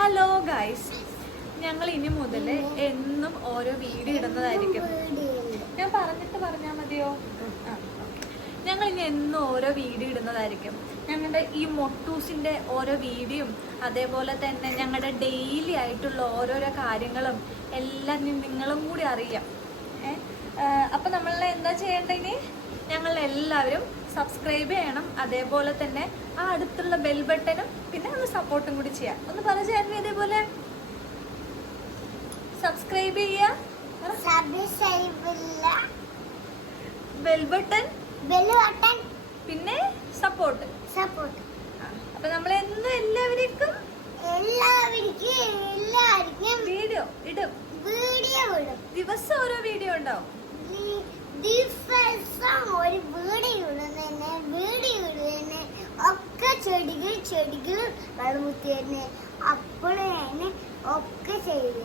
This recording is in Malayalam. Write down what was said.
ഹലോ ഗൈസ്, ഞങ്ങൾ ഇനി മുതൽ എന്നും ഓരോ വീഡിയോ ഇടുന്നതായിരിക്കും. ഞാൻ പറഞ്ഞാൽ മതിയോ? ഞങ്ങൾ ഇനി എന്നും ഓരോ വീഡിയോ ഇടുന്നതായിരിക്കും. ഞങ്ങളുടെ ഈ മൊട്ടൂസിൻ്റെ ഓരോ വീഡിയോയും അതേപോലെ തന്നെ ഞങ്ങളുടെ ഡെയിലി ആയിട്ടുള്ള ഓരോരോ കാര്യങ്ങളും എല്ലാം നിങ്ങളും കൂടി അറിയാം. അപ്പം നമ്മൾ എന്താ ചെയ്യേണ്ടത്? ഇനി ഞങ്ങൾ എല്ലാവരും സബ്സ്ക്രൈബ് ചെയ്യണം. അതേപോലെ തന്നെ ആ അടുത്തുള്ള ബെൽ ബട്ടനും പിന്നെ ഒന്ന് സപ്പോർട്ടും കൂടി ചെയ്യാം. ഒന്ന് പറ ചേട്ടൻ, ഇതേപോലെ സബ്സ്ക്രൈബ് ചെയ്യുക, ബെൽ ബട്ടൺ പിന്നെ സപ്പോർട്ട്. അപ്പൊ നമ്മൾ എന്നും എല്ലാവർക്കും വീഡിയോ ഇടും. ദിവസം ഓരോ വീഡിയോ ഉണ്ടാവും. ഒക്കെ ചെടികൾ വളമുത്തി തന്നെ അപ്പോഴേ ഒക്കെ ചെയ്തു.